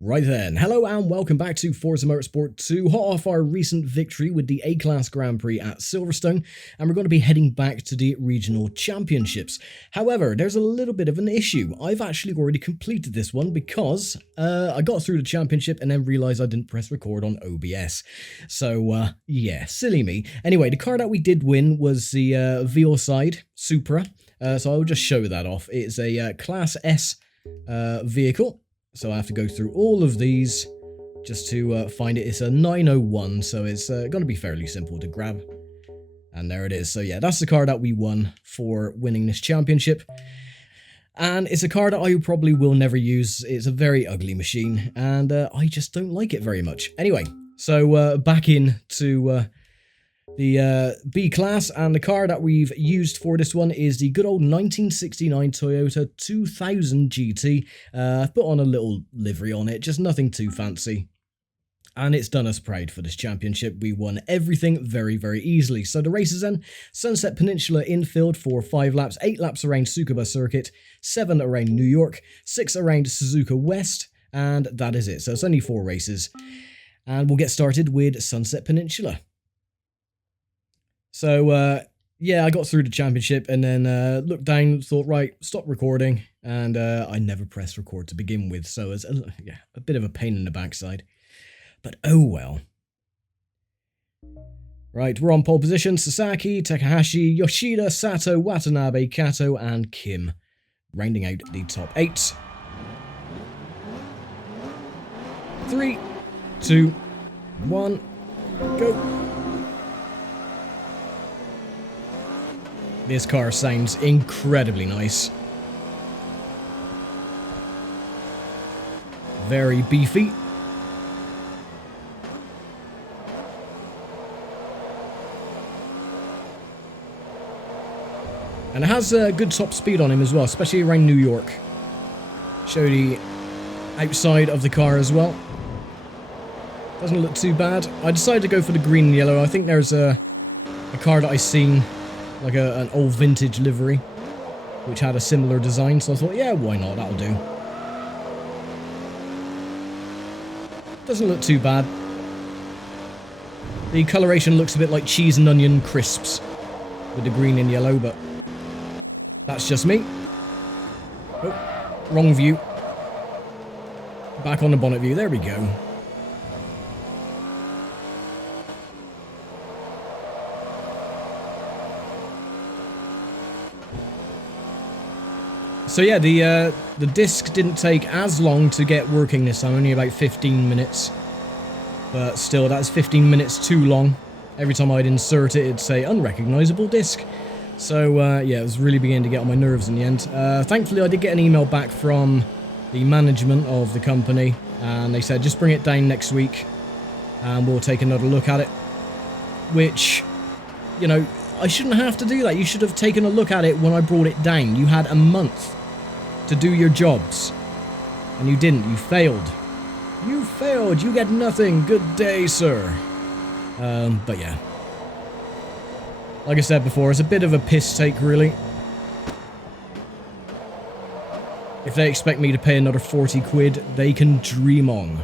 Right then, hello and welcome back to Forza Motorsport 2, hot off our recent victory with the A-Class Grand Prix at Silverstone, and we're going to be heading back to the Regional Championships. However, there's a little bit of an issue. I've actually already completed this one because I got through the championship and then realised I didn't press record on OBS. So, yeah, silly me. Anyway, the car that we did win was the VLside Supra, so I'll just show that off. It's a Class S vehicle. So I have to go through all of these just to find it. It's a 901, so it's going to be fairly simple to grab. And there it is. So yeah, that's the car that we won for winning this championship. And it's a car that I probably will never use. It's a very ugly machine, and I just don't like it very much. Anyway, so back into the B-Class, and the car that we've used for this one is the good old 1969 Toyota 2000 GT. I've put on a little livery on it, just nothing too fancy. And it's done us proud for this championship. We won everything very, very easily. So the races then: Sunset Peninsula infield for 5 laps, 8 laps around Tsukuba Circuit, 7 around New York, 6 around Suzuka West, and that is it. So it's only 4 races. And we'll get started with Sunset Peninsula. So, yeah, I got through the championship and then looked down, thought, right, stop recording, and I never pressed record to begin with, so it's a bit of a pain in the backside. But oh well. Right, we're on pole position. Sasaki, Takahashi, Yoshida, Sato, Watanabe, Kato, and Kim, rounding out the top 8. 3, 2, 1, go. This car sounds incredibly nice. Very beefy. And it has a good top speed on him as well, especially around New York. Show the outside of the car as well. Doesn't look too bad. I decided to go for the green and yellow. I think there's a car that I've seen, like an old vintage livery, which had a similar design, so I thought, yeah, why not, that'll do. Doesn't look too bad. The coloration looks a bit like cheese and onion crisps with the green and yellow, but that's just me. Oh, wrong view. Back on the bonnet view, there we go. So yeah, the disc didn't take as long to get working this time, only about 15 minutes. But still, that's 15 minutes too long. Every time I'd insert it, it'd say unrecognizable disc. So yeah, it was really beginning to get on my nerves in the end. Thankfully, I did get an email back from the management of the company, and they said just bring it down next week and we'll take another look at it. Which, you know, I shouldn't have to do that. You should have taken a look at it when I brought it down. You had a month to do your jobs, and you didn't. You failed. You failed. You get nothing. Good day, sir. But yeah, like I said before, it's a bit of a piss take, really. If they expect me to pay another 40 quid, they can dream on.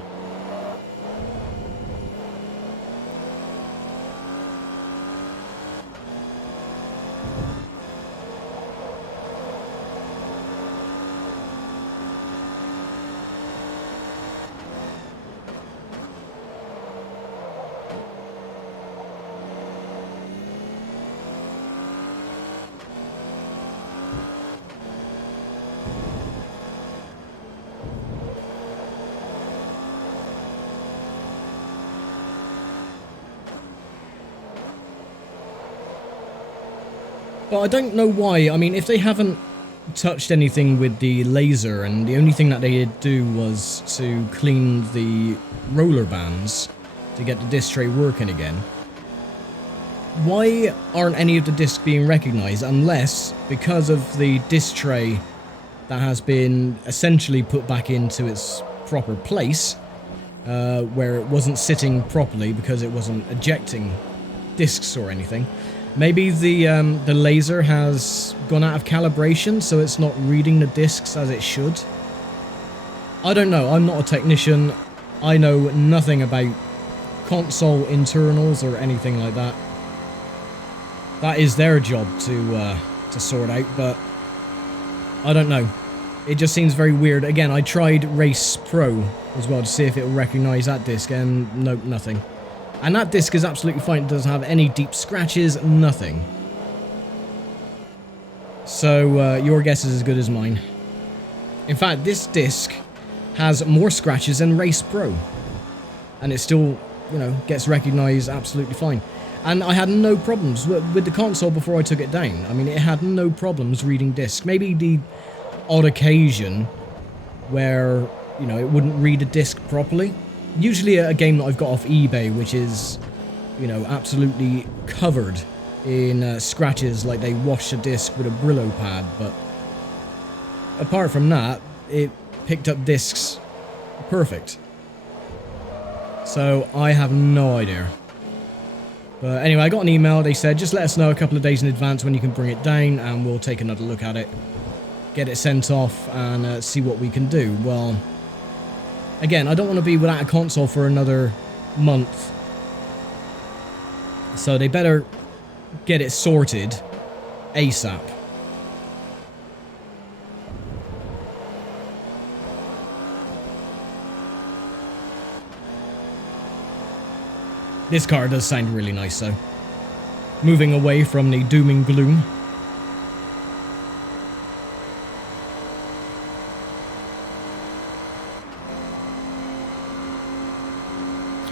But I don't know why. I mean, if they haven't touched anything with the laser, and the only thing that they did do was to clean the roller bands to get the disc tray working again, why aren't any of the discs being recognised? Unless because of the disc tray that has been essentially put back into its proper place, where it wasn't sitting properly because it wasn't ejecting discs or anything. Maybe the laser has gone out of calibration, so it's not reading the discs as it should. I don't know, I'm not a technician. I know nothing about console internals or anything like that. That is their job to sort out, but I don't know. It just seems very weird. Again, I tried Race Pro as well to see if it will recognise that disc, and nope, nothing. And that disc is absolutely fine. It doesn't have any deep scratches, nothing. So, your guess is as good as mine. In fact, this disc has more scratches than Race Pro. And it still, you know, gets recognised absolutely fine. And I had no problems with the console before I took it down. I mean, it had no problems reading disc. Maybe the odd occasion where, you know, it wouldn't read a disc properly. Usually a game that I've got off eBay, which is, you know, absolutely covered in scratches, like they wash a disc with a Brillo pad, but apart from that, it picked up discs perfect. So I have no idea. But anyway, I got an email. They said, just let us know a couple of days in advance when you can bring it down, and we'll take another look at it, get it sent off, and see what we can do. Well, again, I don't want to be without a console for another month. So they better get it sorted ASAP. This car does sound really nice, though. Moving away from the doom and gloom.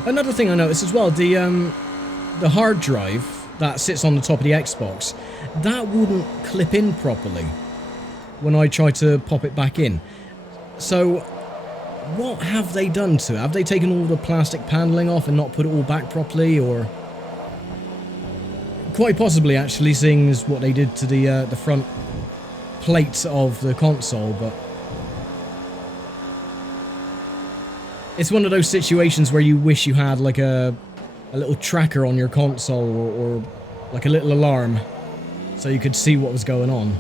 Another thing I noticed as well, the hard drive that sits on the top of the Xbox, that wouldn't clip in properly when I try to pop it back in. So, what have they done to it? Have they taken all the plastic paneling off and not put it all back properly, or quite possibly, actually, seeing as what they did to the front plate of the console? But it's one of those situations where you wish you had like a little tracker on your console, or like a little alarm, so you could see what was going on.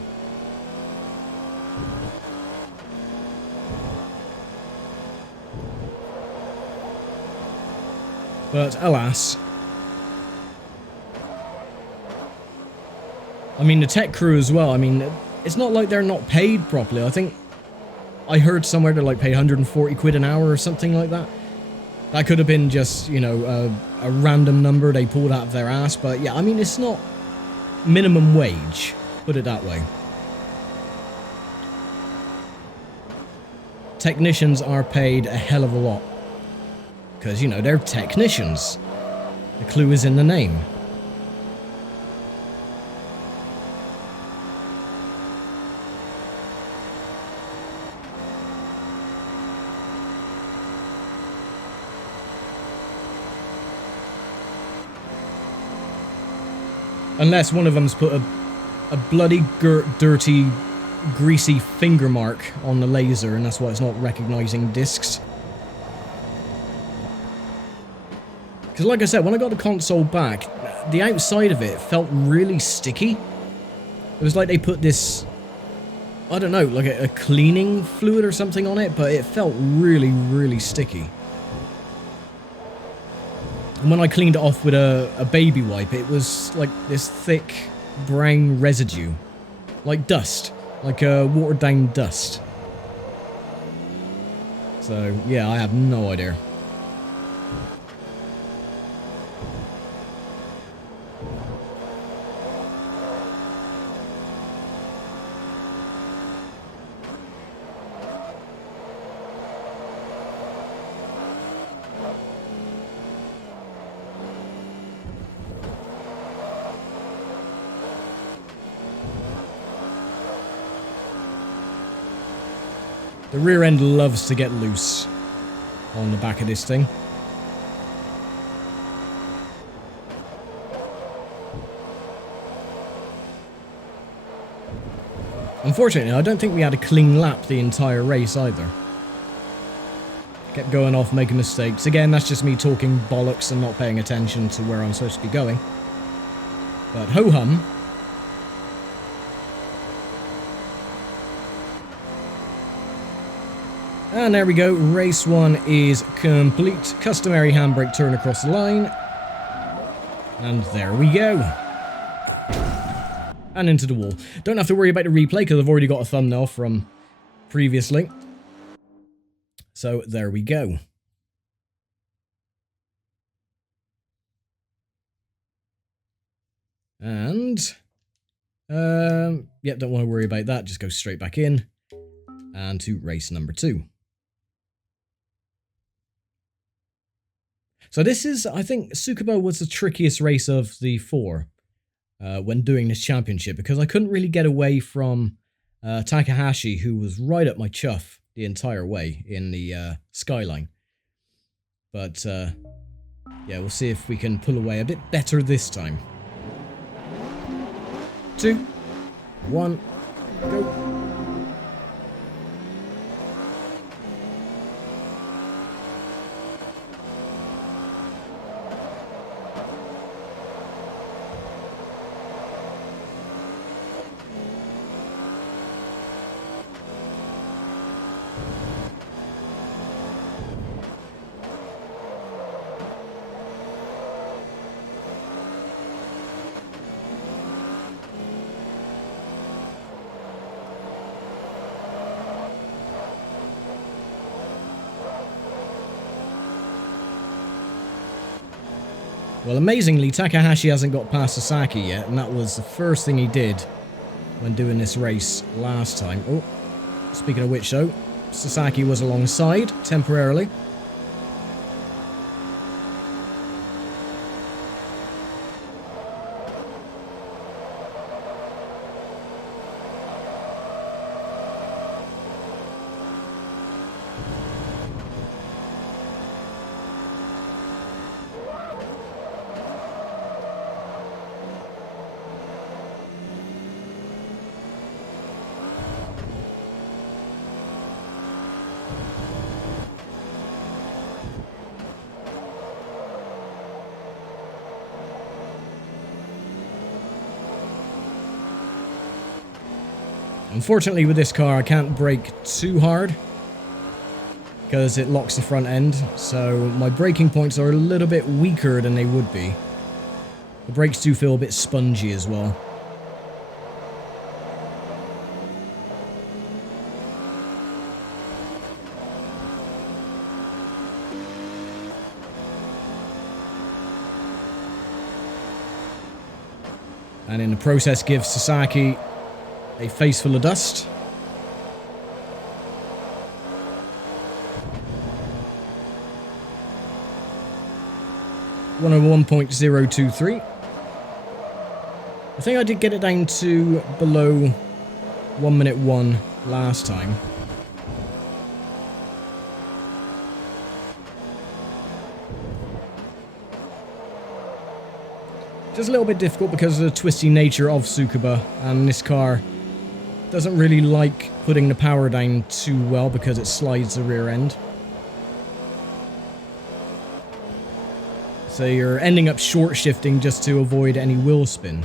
But alas, I mean, the tech crew as well, I mean, it's not like they're not paid properly. I think I heard somewhere they're like paid 140 quid an hour or something like that. That could have been just, you know, a random number they pulled out of their ass, but yeah, I mean, it's not minimum wage, put it that way. Technicians are paid a hell of a lot. Because, you know, they're technicians. The clue is in the name. Unless one of them's put a bloody, dirty, greasy finger mark on the laser, and that's why it's not recognising discs. Because like I said, when I got the console back, the outside of it felt really sticky. It was like they put this, I don't know, like a cleaning fluid or something on it, but it felt really, really sticky. And when I cleaned it off with a baby wipe, it was like this thick brown residue. Like dust. Like watered down dust. So, yeah, I have no idea. The rear end loves to get loose on the back of this thing. Unfortunately, I don't think we had a clean lap the entire race either. Kept going off, making mistakes. Again, that's just me talking bollocks and not paying attention to where I'm supposed to be going. But ho-hum. And there we go, race 1 is complete. Customary handbrake turn across the line. And there we go. And into the wall. Don't have to worry about the replay because I've already got a thumbnail from previously. So there we go. And, yep, don't want to worry about that. Just go straight back in and to race number 2. So this is, I think, Tsukuba was the trickiest race of the 4 when doing this championship, because I couldn't really get away from Takahashi, who was right up my chuff the entire way in the skyline. But, yeah, we'll see if we can pull away a bit better this time. 2, 1, go. Well, amazingly, Takahashi hasn't got past Sasaki yet, and that was the first thing he did when doing this race last time. Oh, speaking of which, though, Sasaki was alongside temporarily. Unfortunately, with this car, I can't brake too hard because it locks the front end, so my braking points are a little bit weaker than they would be. The brakes do feel a bit spongy as well. And in the process gives Sasaki a face full of dust. .023. I think I did get it down to below 1 minute 1 last time. Just a little bit difficult because of the twisty nature of Tsukuba, and this car doesn't really like putting the power down too well because it slides the rear end. So you're ending up short shifting just to avoid any wheel spin.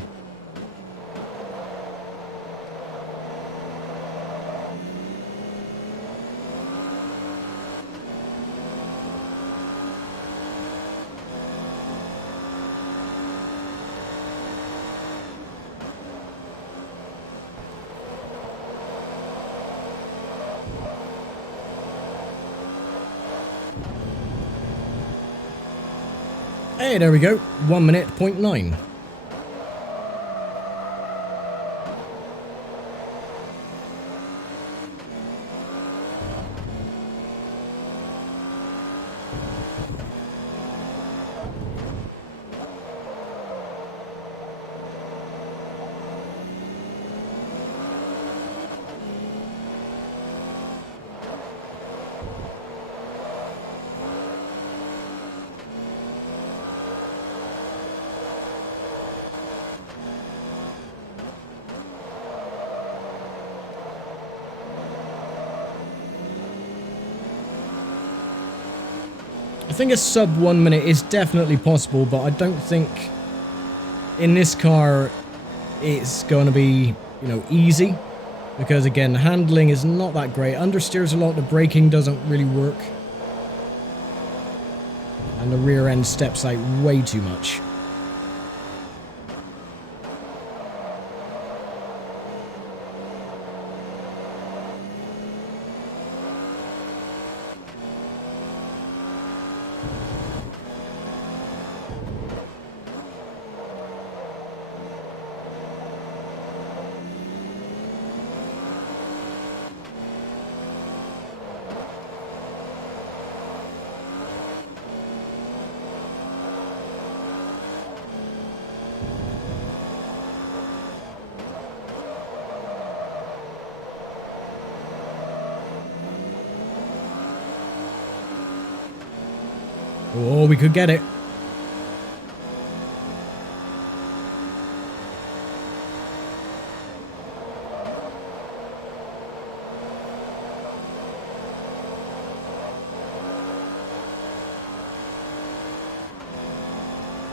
Hey, there we go. 1 minute, 0.9. I think a sub 1 minute is definitely possible, but I don't think in this car it's going to be, you know, easy. Because again, the handling is not that great. Understeers a lot, the braking doesn't really work. And the rear end steps out way too much. Oh, we could get it.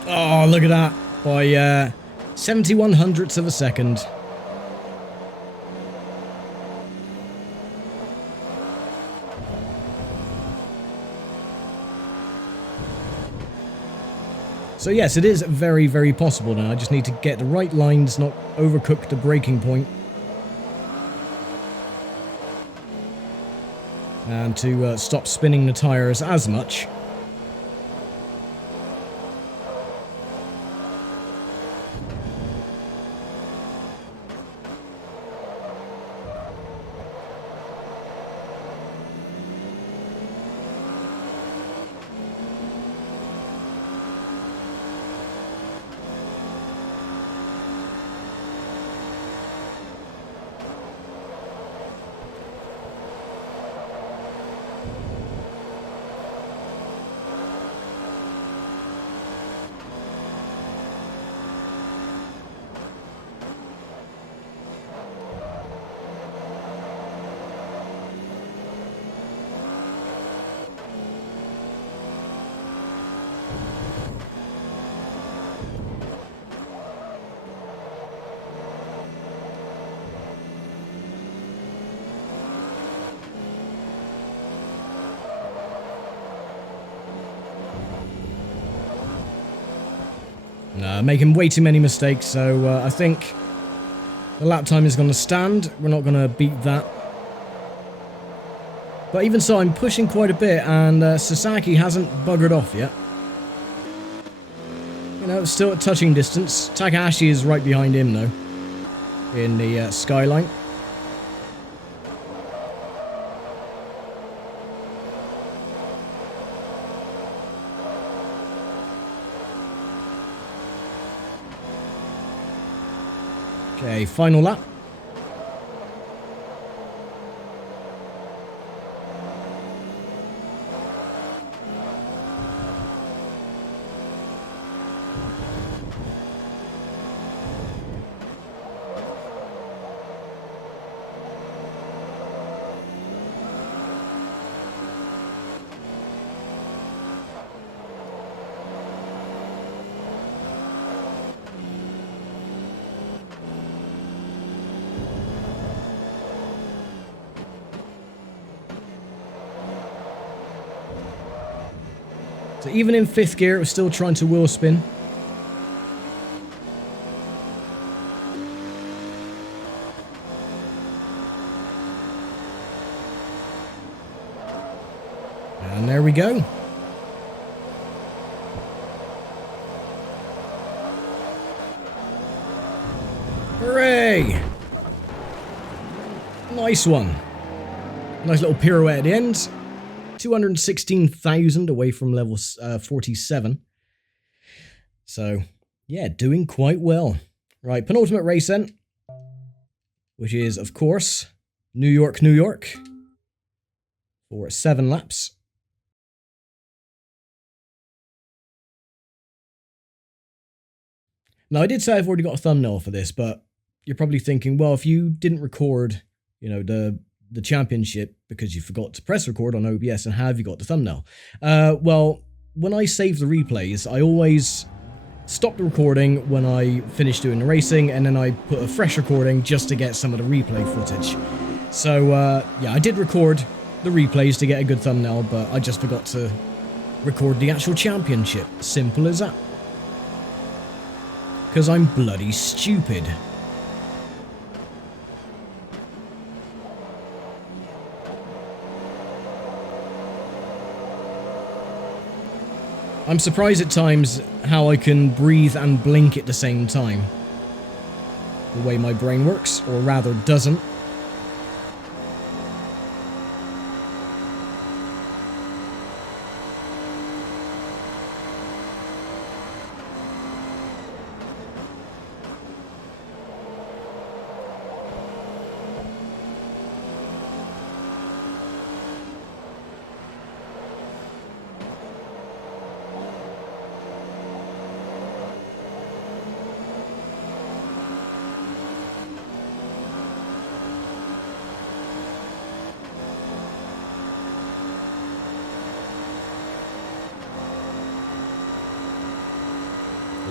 Oh, look at that. By 71 hundredths of a second. So yes, it is very, very possible now. I just need to get the right lines, not overcook the braking point. And to stop spinning the tyres as much. Making way too many mistakes, so I think the lap time is going to stand. We're not going to beat that. But even so, I'm pushing quite a bit, and Sasaki hasn't buggered off yet. You know, it's still at touching distance. Takahashi is right behind him, though, in the skyline. Okay, final lap. So even in 5th gear, it was still trying to wheel spin. And there we go. Hooray! Nice one. Nice little pirouette at the end. 216,000 away from level 47. So, yeah, doing quite well. Right, penultimate race then. Which is, of course, New York, New York. For 7 laps. Now, I did say I've already got a thumbnail for this, but you're probably thinking, well, if you didn't record, you know, the championship because you forgot to press record on OBS, and how have you got the thumbnail? Well, when I save the replays, I always stopped the recording when I finished doing the racing, and then I put a fresh recording just to get some of the replay footage. So, yeah, I did record the replays to get a good thumbnail, but I just forgot to record the actual championship. Simple as that. Because I'm bloody stupid. I'm surprised at times how I can breathe and blink at the same time. The way my brain works, or rather doesn't.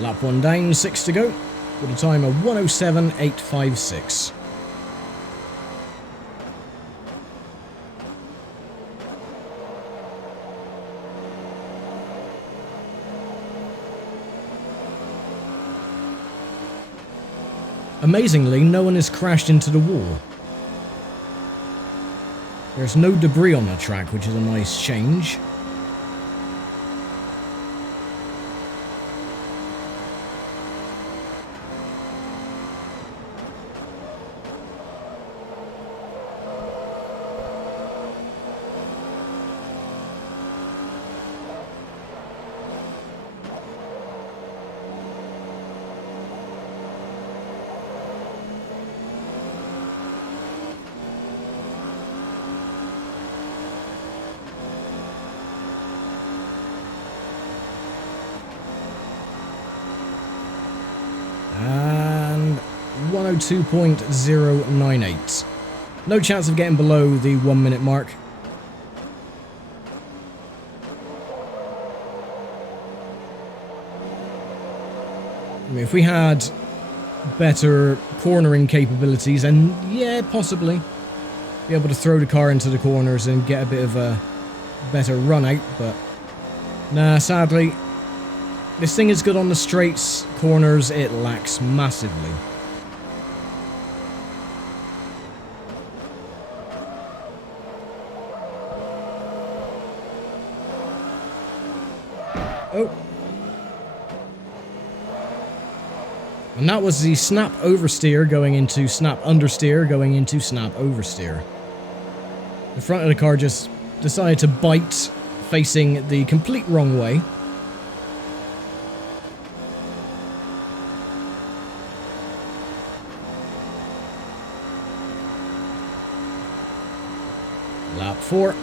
Lap 1 down, 6 to go, with a time of 1:07.856. Amazingly, no one has crashed into the wall. There's no debris on the track, which is a nice change. And 1:02.098. No chance of getting below the 1 minute mark. I mean, if we had better cornering capabilities, and yeah, possibly be able to throw the car into the corners and get a bit of a better run out, but nah, sadly, this thing is good on the straights. Corners, it lacks massively. Oh. And that was the snap oversteer going into snap understeer going into snap oversteer. The front of the car just decided to bite, facing the complete wrong way. Lap 4.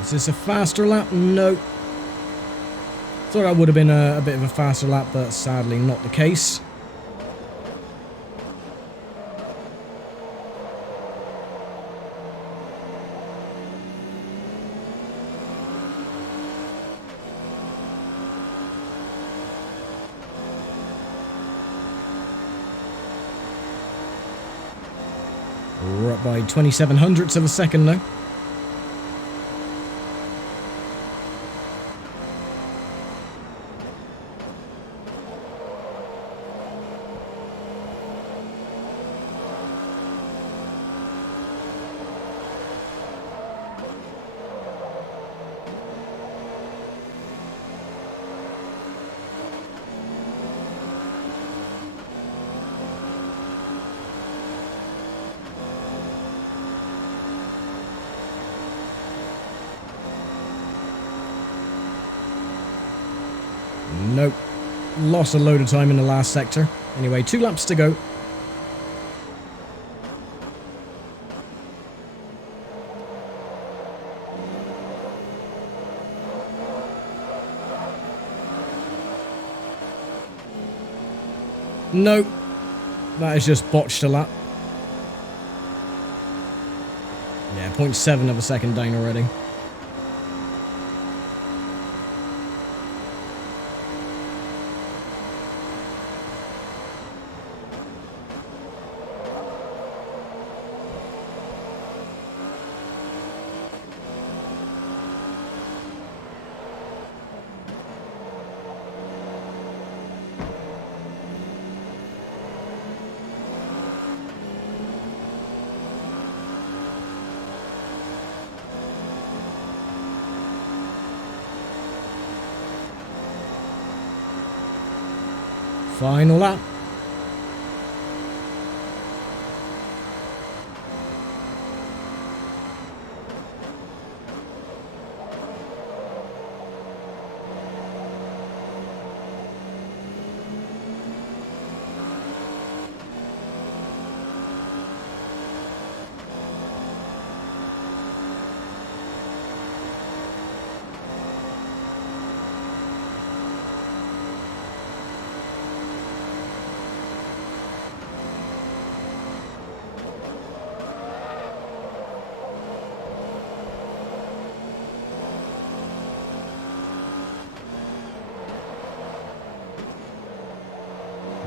Is this a faster lap? No. Thought that would have been a bit of a faster lap, but sadly not the case. We're up by 27 hundredths of a second now. Nope. Lost a load of time in the last sector. Anyway, 2 laps to go. Nope. That is just botched a lap. Yeah, 0.7 of a second down already. Final lap.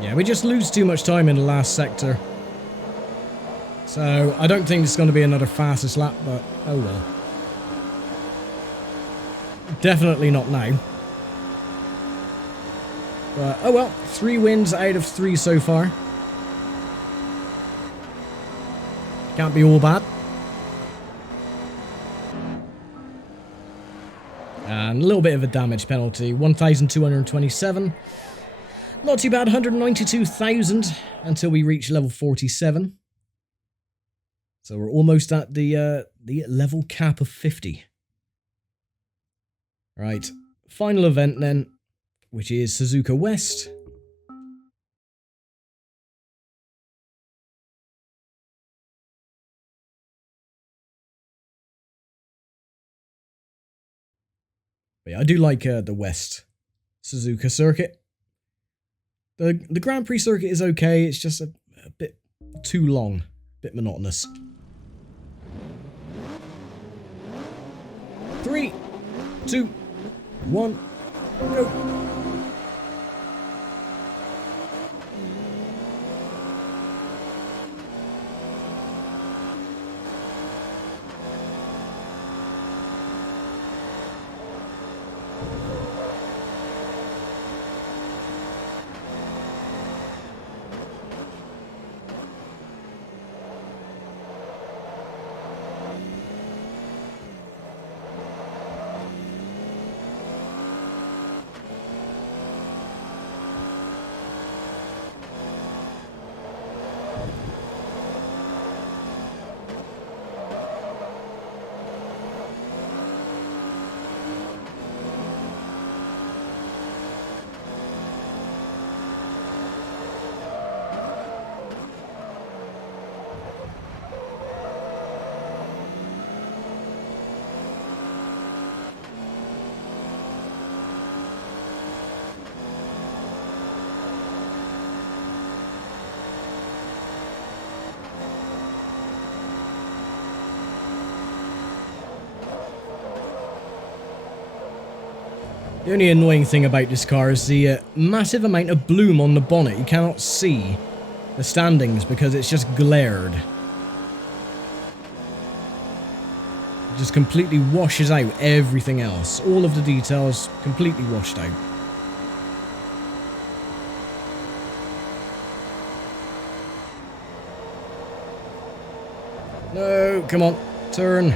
Yeah, we just lose too much time in the last sector. So, I don't think it's going to be another fastest lap, but oh well. Definitely not now. But oh well, 3 wins out of 3 so far. Can't be all bad. And a little bit of a damage penalty, 1,227. Not too bad, 192,000 until we reach level 47. So we're almost at the level cap of 50. Right, final event then, which is Suzuka West. But yeah, I do like the West Suzuka circuit. The Grand Prix circuit is okay, it's just a bit too long, a bit monotonous. 3, 2, 1, go! The only annoying thing about this car is the massive amount of bloom on the bonnet. You cannot see the standings because it's just glared. It just completely washes out everything else. All of the details completely washed out. No, come on, turn.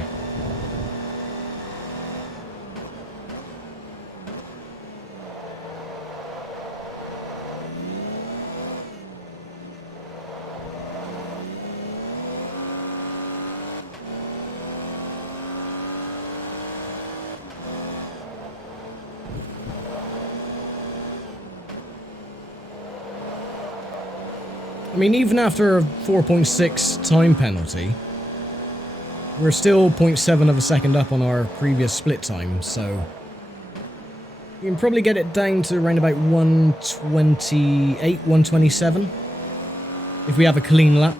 I mean, even after a 4.6 time penalty, we're still 0.7 of a second up on our previous split time, so we can probably get it down to around about 128, 127 if we have a clean lap.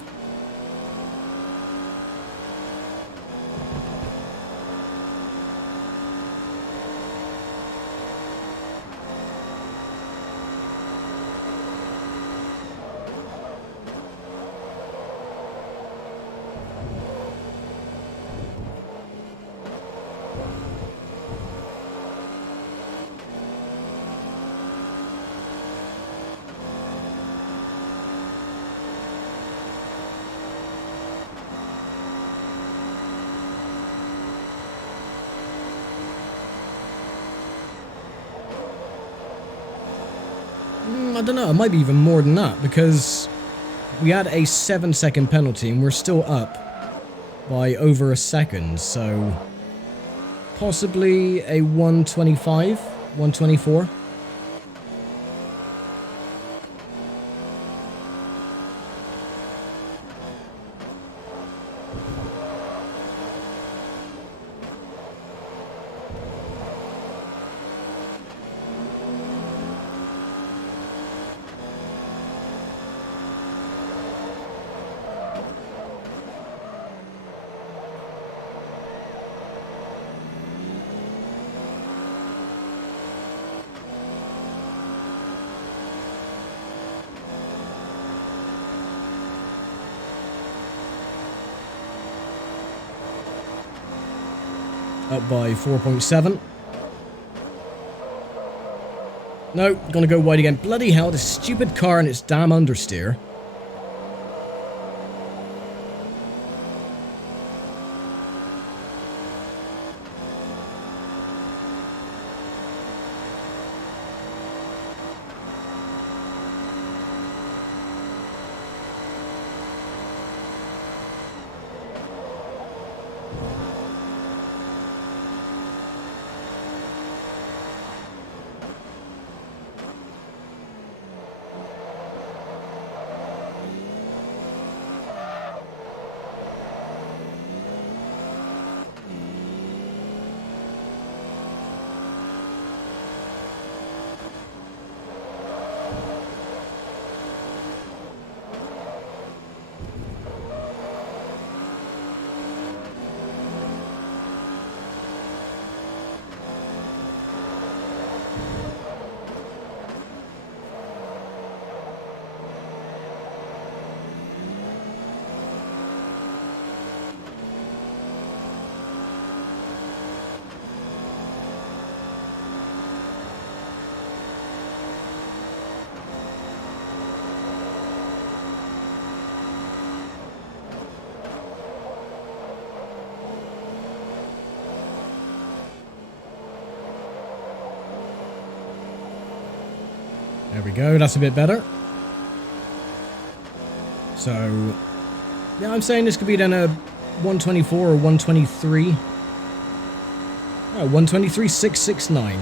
I don't know, it might be even more than that, because we had a 7-second penalty and we're still up by over a second, so possibly a 125, 124. Up by 4.7. No, gonna go wide again. Bloody hell, this stupid car and its damn understeer. There we go, that's a bit better. So, yeah, I'm saying this could be then a 124 or 123. Oh, 123.669.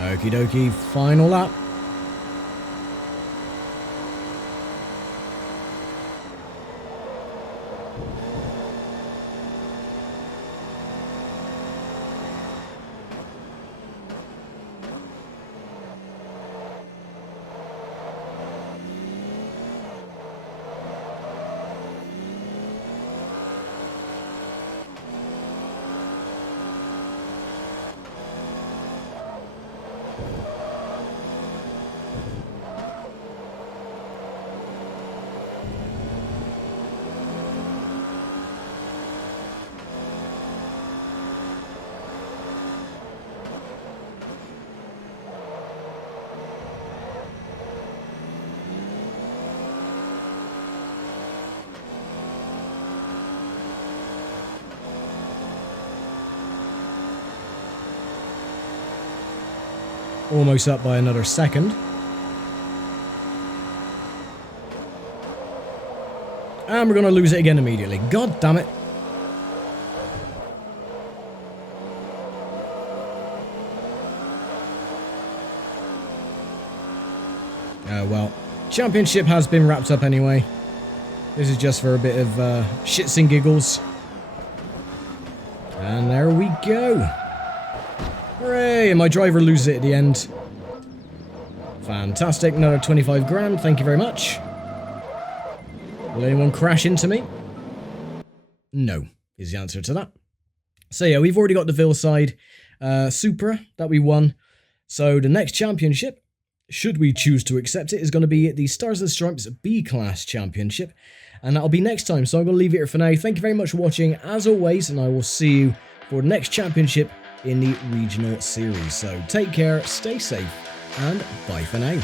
Okie dokie, final lap. Almost up by another second. And we're going to lose it again immediately. God damn it. Oh well. Championship has been wrapped up anyway. This is just for a bit of shits and giggles. And there we go. Hooray! And my driver loses it at the end. Fantastic. Another 25 grand. Thank you very much. Will anyone crash into me? No, is the answer to that. So yeah, we've already got the Vilside Supra that we won. So the next championship, should we choose to accept it, is going to be the Stars and Stripes B-Class Championship. And that'll be next time. So I'm going to leave it here for now. Thank you very much for watching, as always. And I will see you for the next championship in the regional series. So take care, stay safe, and bye for now.